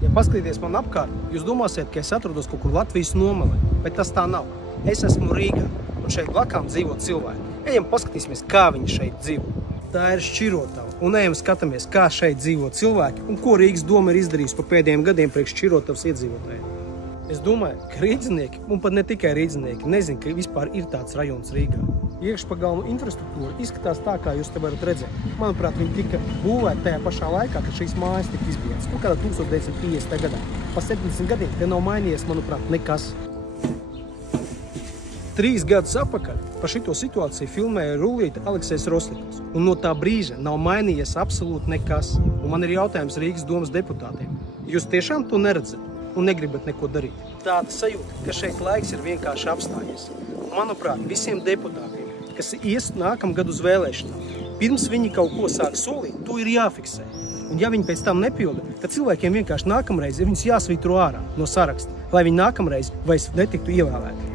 Ja paskatīties man apkārt, jūs domāsiet, ka es atrodos kaut kur Latvijas nomalē, bet tas tā nav. Es esmu Rīgā, un šeit blakām dzīvo cilvēki. Ejam paskatīsimies, kā viņi šeit dzīvo. Tā ir Šķirotava, un ejam skatāmies, kā šeit dzīvo cilvēki un ko Rīgas doma ir izdarījusi pa pēdējiem gadiem priekš Šķirotavas iedzīvotājiem. Es domāju, ka rīdzinieki, un pat ne tikai rīdzinieki, nezin, ka vispār ir tāds rajons Rīgā. Iekšpagalmu infrastruktūra izskatās tā, kā jūs te varat redzēt. Manuprāt, viņi tika būvēti tajā pašā laikā, kad šīs mājas tika izbūvētas. Kādā 1950. gadā. Pa 70 gadiem te nav mainījies, manuprāt, nekas. 3 gadus atpakaļ par šito situāciju filmēja rullīte Aleksejs Rosļikovs. Un no tā brīža nav mainījies absolūti nekas. Un man ir jautājums Rīgas domas deputātiem. Jūs tiešām to neredzat un negribat neko darīt? Tāda sajūta, ka šeit laiks ir vienkārši apstājies. Un, manuprāt, visiem deputātiem, kas ies nākamgad uz vēlēšanām, pirms viņi kaut ko sāk solīt, to ir jāfiksē. Un ja viņi pēc tam nepilda, tad cilvēkiem vienkārši nākamreiz ir viņus jāsvītro ārā no saraksta, lai viņi nākamreiz vairs netiktu ievēlēti.